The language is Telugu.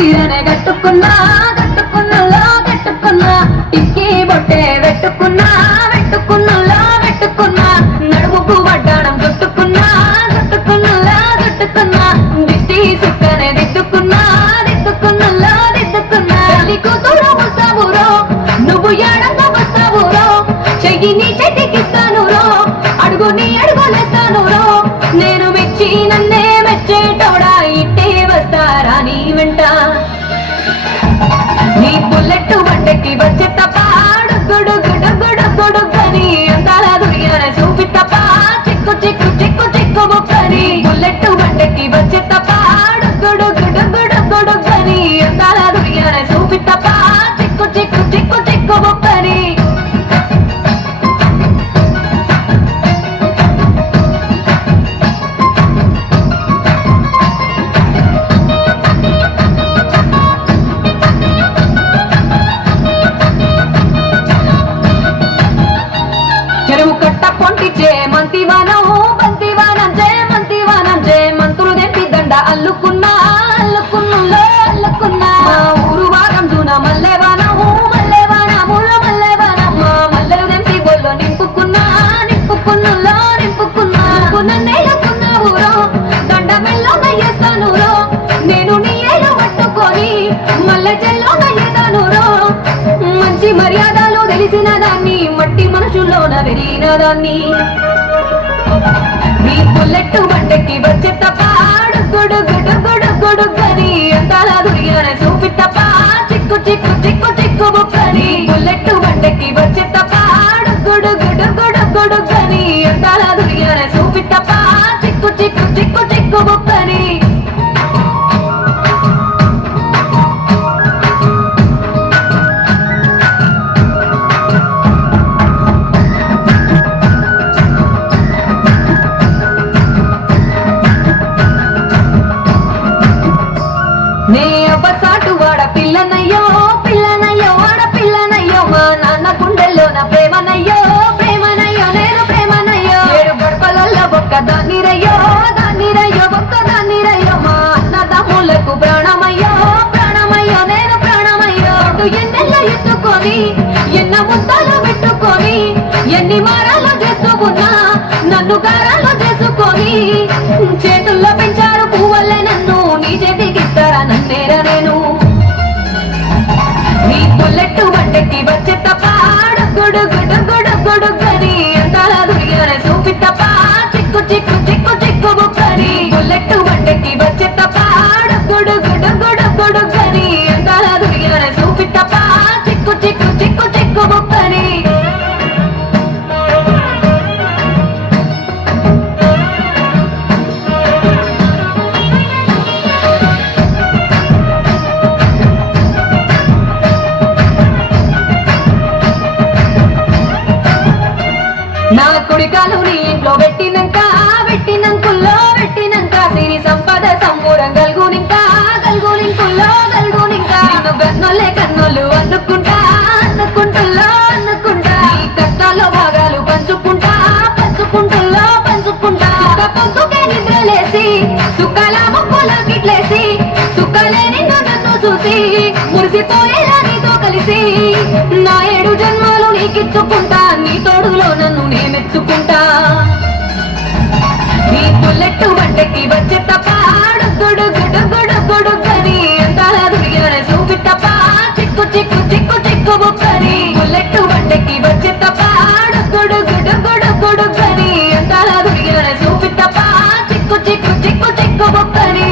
చీరనే కట్టుకున్నా కట్టుకున్నలో కట్టుకున్నా టిక్కీ బొట్టే పెట్టుకున్నా పెట్టుకున్నలో పెట్టుకున్నా నడుముకు వడ్డాణం చుట్టుకున్నా చుట్టుకున్నలో చుట్టుకున్నా దిష్టి సుక్కనే దిద్దుకున్నా దిద్దుకున్నలో దిద్దుకున్నా తల్లి కూతురు వస్తావురో నువ్వు ఏడంగా వస్తావురో చెయ్యి నీ చేతికిస్తాను రో అడుగు నీ అడుగులేస్తాను రో నేను మెచ్చి నన్నే మెచ్చేటోడా ఇట్టే వస్తారా నీ వెంట నీ బుల్లెట్ బండెక్కి వచ్చే తప్ప గుడు గుడు గుడు గుడుగని అంతాల దుర్యాన చూపి తప్ప చిక్కు చిక్కు చిక్కు చిక్కు బుక్కని బుల్లెట్ బండెక్కి వచ్చే తప్ప గుడు గుడు గుడు గుడుగని అంతాల దుర్యాన చూపి తప్ప చిక్కు చిక్కు చిక్కు చిక్కు బుక్కని చెరువు కట్ట పొంటిచే మంతివానం బంతివానం జే మంతివానం జే మంతులు తెంపి దండ అల్లుకున్నా అల్లుకున్నులో అల్లుకున్నా ఊరు వారం జూన మల్లెవానం మల్లెవానములో మల్లెవానం మల్లెలు తెంపి బొల్లో నింపుకున్నా నింపుకున్నులో నింపుకున్నా నన్నేలుకున్నా ఊరో దండ మెల్లో నయ్యేస్తాను రో నేను నీ ఏలు పట్టుకొని మల్లె చెల్లో నయ్యేదాను రో మంచి మర్యాదలు తెలిసిన దాన్ని మట్టి మనుషుల్లోన వెరిగిన దాన్ని నీ బుల్లెట్ బండెక్కి వచ్చే తప్ప గుడు గుడు గుడు గుడుగని అంతాల దుర్యాన చూపి తప్ప చిక్కు చిక్కు చిక్కు చిక్కు బుక్కని బుల్లెట్ బండెక్కి వచ్చే తప్ప గుడు గుడు గుడు గుడుగని అంతాల దుర్యాన చూపి తప్ప చిక్కు చిక్కు చిక్కు చిక్కు బుక్కని నే అబ్బసాటు వాడ పిల్లనయ్యో పిల్లనయ్యో వాడ పిల్లనయ్యో మా నాన్న గుండెల్లో నా ప్రేమనయ్యో ప్రేమనయ్యో నేను ప్రేమనయ్యో ఏడు గడపలలో ఒక్క దాన్నిరయ్యో దాన్నిరయ్యో ఒక్క దాన్నిరయ్యో మా అన్నదమ్ములకు ప్రాణమయ్యో ప్రాణమయ్యో నేను ప్రాణమయ్యో ఎన్నెల్ల ఎత్తుకొని ఎన్న ముద్దలు పెట్టుకొని ఎన్ని మారాలు చేసుకున్నా నన్ను గారాలు చేసుకొని చేతుల్లో పెంచారు పువ్వులే నన్ను నీ చేతికిస్తారా నన్నేరా నేను నీ బుల్లెట్ బండెక్కి వచ్చే తప్ప గుడు గుడు గుడు గుడుగని అంతాల దుర్యాన చూపి తప్ప చిక్కు చిక్కు చిక్కు చిక్కు బుక్కని బుల్లెట్ బండెక్కి వచ్చే తప్ప గుడు గుడు గుడు గుడుగని అంతాల దుర్యాన చూపి తప్ప చిక్కు చిక్కు చిక్కు చిక్కు బుక్కని నా కుడికాలు నీ ఇంట్లో పెట్టినంకుల్లో పెట్టినంక సిరి సంపద సంబూరం గల్గునింకా గల్గునింకుల్లో గల్గునింకా నిన్ను గన్నోళ్ళే కన్నోళ్ళు అందుకుంటా అందుకుంటుల్లో అందుకుంటా ఈ కష్టాల్లో భాగాలు పంచుకుంటా పంచుకుంటుల్లో పంచుకుంటా పొద్దుకే నిద్రలేసి సుఖాల ముక్కులో గిట్లేసి సుఖాలే నిన్ను నన్ను చూసి మురిసిపోయేలా నీతో కలిసి నా 7 జన్మాలు నీకిచ్చుకుంటా నీ తోడులో నన్ను నే మెచ్చుకుంటా నీ బుల్లెట్ బండెక్కి వచ్చే తప్ప గుడు గుడు గుడు గుడుగని అంతాల దుర్యాన చూపి తప్ప చిక్కు చిక్కు చిక్కు చిక్కు బుక్కని బుల్లెట్ బండెక్కి వచ్చే తప్ప గుడు గుడు గుడు గుడుగని అంతాల దుర్యాన చూపి తప్ప చిక్కు చిక్కు చిక్కు చిక్కు బుక్కని